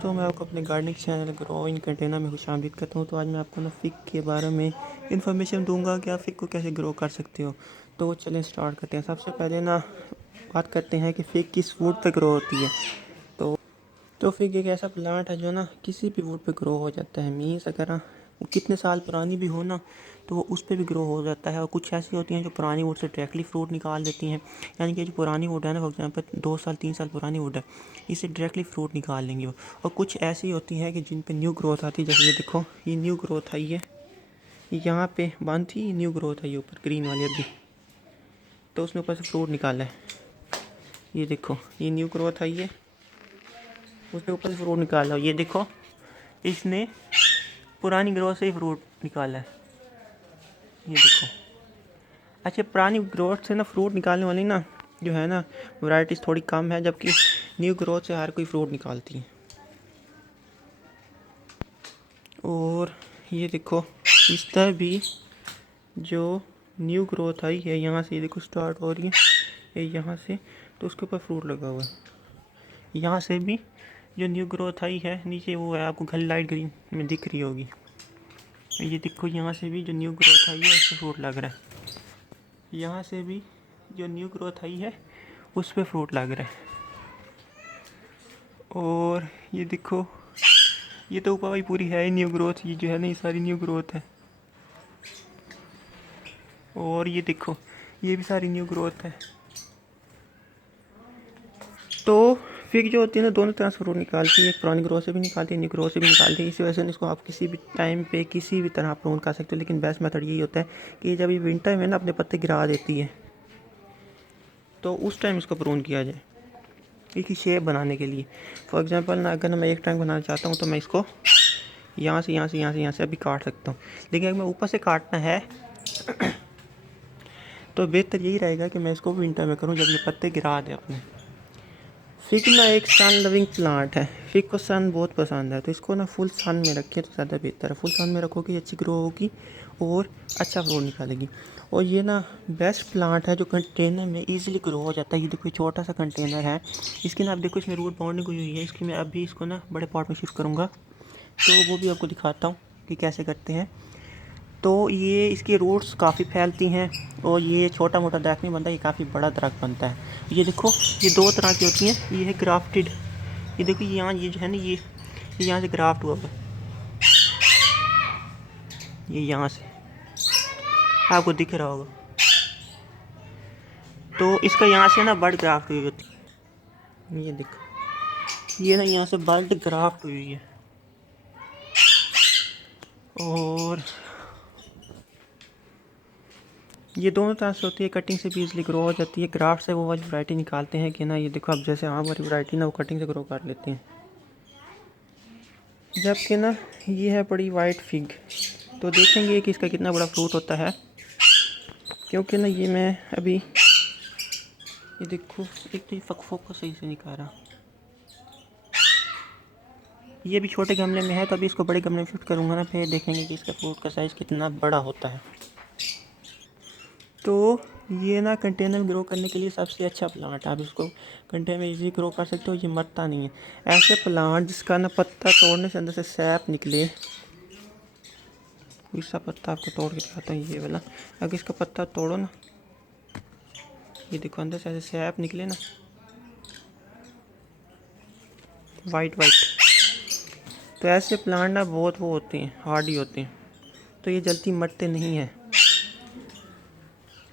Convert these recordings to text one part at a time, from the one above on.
दोस्तों, मैं आपको अपने गार्डनिंग चैनल ग्रोइंग कंटेनर में खुशामदीद करता हूँ। तो आज मैं आपको ना फिग के बारे में इन्फॉर्मेशन दूंगा कि आप फिग को कैसे ग्रो कर सकते हो। तो चलें स्टार्ट करते हैं। सबसे पहले ना बात करते हैं कि फिग किस वुड पे ग्रो होती है। तो फिग एक ऐसा प्लांट है जो ना किसी भी वुड पे ग्रो हो जाता है। मीन्स अगर वो कितने साल पुरानी भी हो ना तो वो उस पे भी ग्रो हो जाता है। और कुछ ऐसी होती हैं जो पुरानी वुड से डायरेक्टली फ्रूट निकाल देती हैं। यानी कि जो पुरानी वुड है ना, फॉर एग्जांपल 2 साल 3 साल पुरानी वुड है, इससे डायरेक्टली फ्रूट निकाल लेंगे वो। और कुछ ऐसी होती हैं कि जिन पे न्यू ग्रोथ आती है। जैसे ये देखो, ये न्यू ग्रोथ आई है, यहाँ पे बंद थी, ये न्यू ग्रोथ आई ऊपर ग्रीन वाली अभी, तो उसने ऊपर से फ्रूट निकाला है। ये देखो, ये न्यू ग्रोथ आई है, उसने ऊपर से फ्रूट निकाला। ये देखो, इसने पुरानी ग्रोथ से ही फ्रूट निकाला है। ये देखो। अच्छा, पुरानी ग्रोथ से ना फ्रूट निकालने वाली ना जो है ना वैरायटीज़ थोड़ी कम है, जबकि न्यू ग्रोथ से हर कोई फ्रूट निकालती है। और ये देखो, इस तरह भी जो न्यू ग्रोथ आई है यहाँ से, ये देखो स्टार्ट हो रही है, ये यहाँ से, तो उसके ऊपर फ्रूट लगा हुआ है। यहाँ से भी जो न्यू ग्रोथ आई है नीचे, वो है आपको घर लाइट ग्रीन में दिख रही होगी। ये देखो, यहाँ से भी जो न्यू ग्रोथ आई है उस पर फ्रूट लग रहा है। यहाँ से भी जो न्यू ग्रोथ आई है उस पर फ्रूट लग रहा है। और ये देखो, ये तो ऊपर भाई पूरी है ही न्यू ग्रोथ, ये जो है ना ये सारी न्यू ग्रोथ है। और ये देखो, ये भी सारी न्यू ग्रोथ है। तो फिग जो होती है ना, दोनों तरह से फ्रूट निकालती है। एक पुरानी ग्रोथ से भी निकालती है, न्यू ग्रोथ से भी निकालती है। इसी वजह से इसको आप किसी भी टाइम पे किसी भी तरह प्रून कर सकते हो। लेकिन बेस्ट मेथड यही होता है कि जब ये विंटर में ना अपने पत्ते गिरा देती है तो उस टाइम इसको प्रून किया जाए, इसकी शेप बनाने के लिए। फॉर एग्जांपल ना, अगर मैं एक टाइम बनाना चाहता हूँ तो मैं इसको यहाँ से अभी काट सकता हूँ। लेकिन अगर मैं ऊपर से काटना है तो बेहतर यही रहेगा कि मैं इसको विंटर में करूँ, जब ये पत्ते गिरा दे अपने। फिग ना एक सन लविंग प्लांट है। फिग को सन बहुत पसंद है, तो इसको ना फुल सन में रखें तो ज़्यादा बेहतर है। फुल सन में रखोगे अच्छी ग्रो होगी और अच्छा फ्रूट निकालेगी। और ये ना बेस्ट प्लांट है जो कंटेनर में इजीली ग्रो हो जाता है। ये देखो, ये छोटा सा कंटेनर है, इसकी ना आप देखो, इसमें रूट बाउंडिंग हुई हुई है। इसकी मैं अभी इसको ना बड़े पॉट में शिफ्ट करूँगा, तो वो भी आपको दिखाता हूँ कि कैसे करते हैं। तो ये इसकी रूट्स काफ़ी फैलती हैं और ये छोटा मोटा दरख्त नहीं बनता, ये काफ़ी बड़ा दरख्त बनता है। ये देखो, ये दो तरह की होती हैं। ये है ग्राफ्टेड, ये देखो, यहाँ ये जो है ना, ये यहाँ से ग्राफ्ट हुआ है, ये यहाँ से आपको दिख रहा होगा। तो इसका यहाँ से ना बर्ड ग्राफ्ट हुई होती है। ये देखो, ये ना यहाँ से बर्ड ग्राफ्ट हुई है। और ये दोनों तरह से होती है। कटिंग से भी इजली ग्रो हो जाती है, ग्राफ्ट से वो वाली वैरायटी निकालते हैं कि ना, ये देखो, अब जैसे आम वाली वैरायटी ना वो कटिंग से ग्रो कर लेते हैं। जबकि ना ये है बड़ी वाइट फिग। तो देखेंगे कि इसका कितना बड़ा फ्रूट होता है, क्योंकि ना ये मैं अभी, ये देखो, एक तो ये फोकस सही से नहीं कर रहा। ये भी छोटे गमले में है, तो अभी इसको बड़े गमले में शिफ्ट करूँगा ना, फिर देखेंगे कि इसका फ्रूट का साइज़ कितना बड़ा होता है। तो ये ना कंटेनर में ग्रो करने के लिए सबसे अच्छा प्लांट है। आप इसको कंटेनर में इजीली ग्रो कर सकते हो, ये मरता नहीं है। ऐसे प्लांट जिसका ना पत्ता तोड़ने से अंदर से सैप निकले, कोई सा पत्ता आपको तोड़ के दिखाता हूँ, ये वाला। अगर इसका पत्ता तोड़ो ना, ये देखो अंदर से ऐसे सैप निकले ना, वाइट वाइट, तो ऐसे प्लांट ना बहुत वो होते हैं, हार्डी होते हैं, तो ये जल्दी मरते नहीं हैं।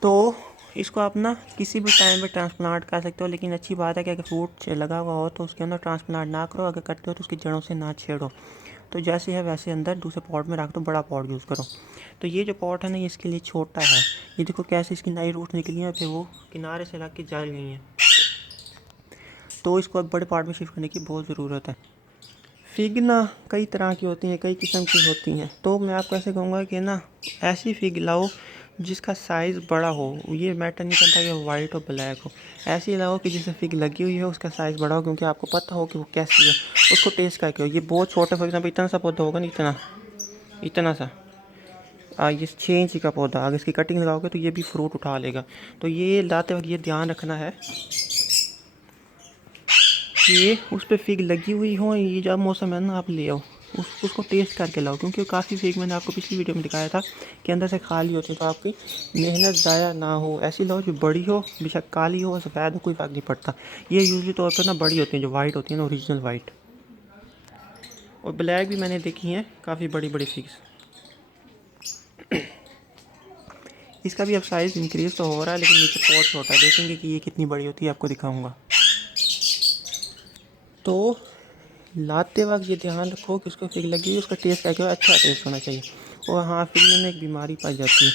तो इसको आप ना किसी भी टाइम पे ट्रांसप्लांट कर सकते हो। लेकिन अच्छी बात है कि अगर फ्रूट लगा हुआ हो तो उसके अंदर ट्रांसप्लांट ना करो। अगर करते हो तो उसकी जड़ों से ना छेड़ो। तो जैसे है वैसे अंदर दूसरे पॉट में रख दो, बड़ा पॉट यूज़ करो। तो ये जो पॉट है ना, ये इसके लिए छोटा है। ये देखो कैसे इसकी नई रूट निकली है, फिर वो किनारे से लग के जल गई हैं। तो इसको अब बड़े पॉट में शिफ्ट करने की बहुत ज़रूरत है। फिग ना कई तरह की होती हैं, कई किस्म की होती हैं। तो मैं आपको ऐसे कहूँगा कि ना ऐसी फिग लाओ जिसका साइज़ बड़ा हो। ये मैटर नहीं करता कि वाइट हो ब्लैक हो, ऐसी लाओ कि जिससे फिग लगी हुई है उसका साइज़ बड़ा हो, क्योंकि आपको पता हो कि वो कैसी है। उसको टेस्ट करके हो। ये बहुत छोटा, फॉर एग्जाम्पल इतना सा पौधा होगा ना, इतना सा, ये 6 इंच का पौधा, अगर इसकी कटिंग लगाओगे तो ये भी फ्रूट उठा लेगा। तो ये लाते वक्त ये ध्यान रखना है ये उस पर फिग लगी हुई हो, ये जब मौसम है ना आप ले आओ, उसको टेस्ट करके लाओ, क्योंकि काफ़ी फिग मैंने आपको पिछली वीडियो में दिखाया था कि अंदर से खाली होती है, तो आपकी मेहनत ज़ाया ना हो। ऐसी लो जो बड़ी हो, बेशक काली हो सफ़ेद हो, कोई फ़र्क नहीं पड़ता। ये यूजली तौर पर ना बड़ी होती हैं, जो वाइट होती है ना, ओरिजिनल वाइट। और ब्लैक भी मैंने देखी हैं काफ़ी बड़ी बड़ी फिग्स। इसका भी अब साइज़ इंक्रीज़ तो हो रहा है, लेकिन नीचे पॉट छोटा है। देखेंगे कि ये कितनी बड़ी होती है, आपको दिखाऊंगा। तो लाते वक्त ये ध्यान रखो कि उसको फिग लगी है, उसका टेस्ट क्या अच्छा टेस्ट होना चाहिए। और हाँ, फिग में एक बीमारी पाई जाती है,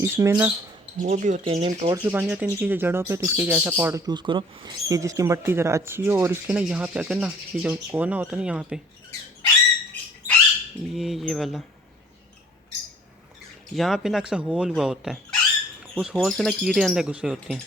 इसमें ना वो भी होते हैं, नेमटोड्स भी बन जाते हैं नीचे जड़ों पे। तो इसके लिए ऐसा पाउडर चूज़ करो कि जिसकी मिट्टी ज़रा अच्छी हो, और इसके ना यहाँ पे अगर ना ये जो कोना होता है ना, यहाँ पे ये वाला, यहाँ पे ना अक्सर होल हुआ होता है, उस होल से ना कीड़े अंदर घुसे होते हैं।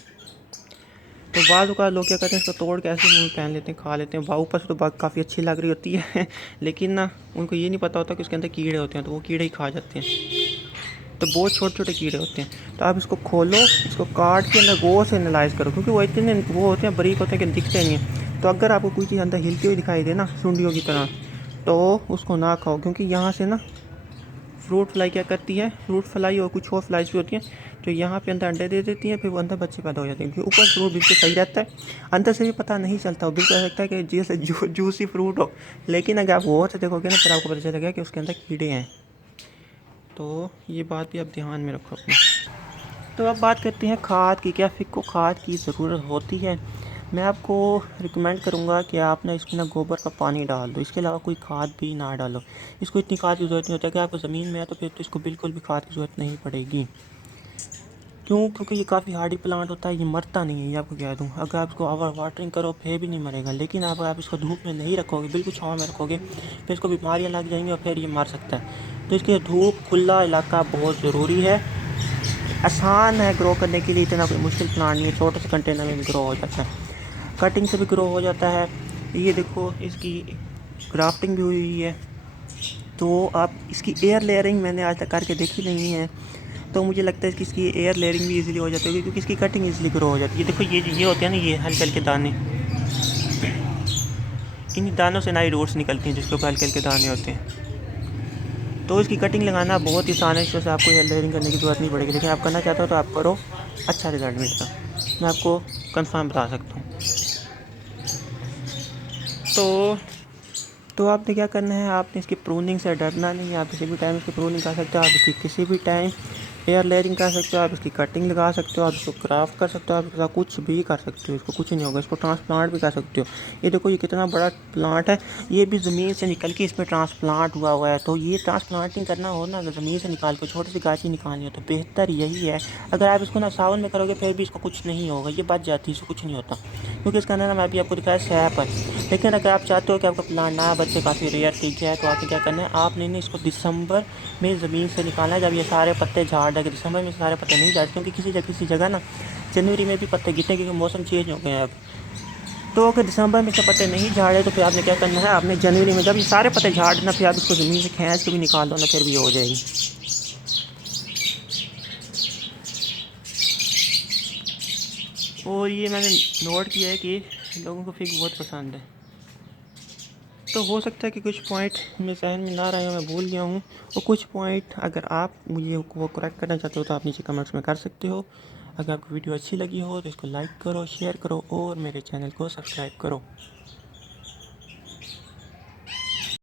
तो बाद का लोग क्या करते हैं, इसको तोड़ के ऐसे मुँह पहन लेते हैं, खा लेते हैं। ऊपर से तो बात काफ़ी अच्छी लग रही होती है लेकिन ना उनको ये नहीं पता होता कि उसके अंदर कीड़े होते हैं, तो वो कीड़े ही खा जाते हैं। तो बहुत छोटे छोटे कीड़े होते हैं। तो आप इसको खोलो, इसको काट के अंदर गौर से एनालाइज करो, क्योंकि वो इतने वो होते हैं, बारीक होते हैं कि दिखते नहीं हैं। तो अगर आपको कोई चीज़ अंदर हिलती हुई दिखाई दे ना, सुंडियों की तरह, तो उसको ना खाओ, क्योंकि यहाँ से ना फ्रूट फ्लाई क्या करती है, फ्रूट फ्लाई और कुछ और फ्लाइज भी होती हैं, जो यहाँ पे अंदर अंडे दे देती हैं, फिर वो अंदर बच्चे पैदा हो जाते हैं। क्योंकि ऊपर फ्रूट बिल्कुल सही रहता है, अंदर से भी पता नहीं चलता, बिल्कुल ऐसा लगता है कि जैसे जूसी फ्रूट हो, लेकिन अगर आप गौर से देखोगे ना, फिर आपको पता चलेगा कि उसके अंदर कीड़े हैं। तो ये बात भी आप ध्यान में रखो अपनी। तो अब बात करते हैं खाद की। क्या फिग को खाद की ज़रूरत होती है? मैं आपको रिकमेंड करूँगा कि आप ना इसमें ना गोबर का पानी डाल दो, इसके अलावा कोई खाद भी ना डालो। इसको इतनी खाद की ज़रूरत नहीं होती। अगर आपको ज़मीन में है तो फिर तो इसको बिल्कुल भी खाद की ज़रूरत नहीं पड़ेगी। क्यों? क्योंकि ये काफ़ी हार्डी प्लांट होता है, ये मरता नहीं है, ये आपको कह दूँ। अगर आप इसको ओवर वाटरिंग करो फिर भी नहीं मरेगा, लेकिन अगर आप इसको धूप में नहीं रखोगे, बिल्कुल छाँव में रखोगे, फिर इसको बीमारियाँ लग जाएंगी और फिर ये मर सकता है। तो इसके धूप खुला इलाका बहुत ज़रूरी है। आसान है ग्रो करने के लिए, इतना कोई मुश्किल प्लांट नहीं है, छोटे से कंटेनर में भी ग्रो हो जाता है, कटिंग से भी ग्रो हो जाता है। ये देखो, इसकी ग्राफ्टिंग भी हुई हुई है। तो आप इसकी एयर लेयरिंग मैंने आज तक करके देखी नहीं है, तो मुझे लगता है कि इसकी एयर लेयरिंग भी इजीली हो जाती है, क्योंकि इसकी कटिंग इजीली ग्रो हो जाती है। देखो ये होते हैं ना, ये हल्के हल्के दाने, इन दानों से नई रूट्स निकलती हैं, जिसके ऊपर हल्के हल्के दाने होते हैं। तो इसकी कटिंग लगाना बहुत ही आसान है, इस वजह से आपको एयर लेयरिंग करने की ज़रूरत नहीं पड़ेगी। लेकिन आप करना चाहते हो तो आप करो, अच्छा रिजल्ट मिलेगा, मैं आपको कंफर्म बता सकता हूँ। तो आपने क्या करना है, आपने इसकी प्रूनिंग से डरना नहीं है। आप किसी भी टाइम इसकी प्रूनिंग कर सकते हो, आप इसकी किसी भी टाइम एयर लेयरिंग कर सकते हो, आप इसकी कटिंग लगा सकते हो, आप इसको क्राफ्ट कर सकते हो, आप इसका कुछ भी कर सकते हो, इसको कुछ नहीं होगा। इसको ट्रांसप्लांट भी कर सकते हो। ये देखो, ये कितना बड़ा प्लांट है, ये भी ज़मीन से निकल के इसमें ट्रांसप्लांट हुआ हुआ है। तो ये ट्रांसप्लांटिंग करना हो ना, अगर ज़मीन से निकाल के छोटी सी गाची निकालनी हो, तो बेहतर यही है। अगर आप इसको ना सावन में करोगे फिर भी इसको कुछ नहीं होगा, ये बच जाती है, इसको कुछ नहीं होता, क्योंकि इसका ना मैं अभी आपको दिखाया सैप है। लेकिन अगर आप चाहते हो कि आपका प्लांट ना बच्चे काफ़ी रेयर चीज़ है, तो आपने क्या करना है, आपने नहीं इसको दिसंबर में ज़मीन से निकालना है, जब ये सारे पत्ते झाड़ देंगे। दिसंबर में सारे पत्ते नहीं झाड़ते, क्योंकि किसी जगह ना जनवरी में भी पत्ते गिरते हैं, क्योंकि मौसम चेंज हो गए हैं अब। तो अगर दिसंबर में से पत्ते नहीं झाड़े, तो फिर आपने क्या करना है, आपने जनवरी में जब ये सारे पत्ते झाड़ देना, फिर आप इसको ज़मीन से खींच के भी निकाल दो ना, फिर भी हो जाएगी। और ये मैंने नोट किया है कि लोगों को फिग बहुत पसंद है। तो हो सकता है कि कुछ पॉइंट मेरे जहन में ना रहे हो, मैं भूल गया हूँ। और कुछ पॉइंट अगर आप मुझे वो करेक्ट करना चाहते हो तो आप नीचे कमेंट्स में कर सकते हो। अगर आपको वीडियो अच्छी लगी हो तो इसको लाइक करो, शेयर करो और मेरे चैनल को सब्सक्राइब करो।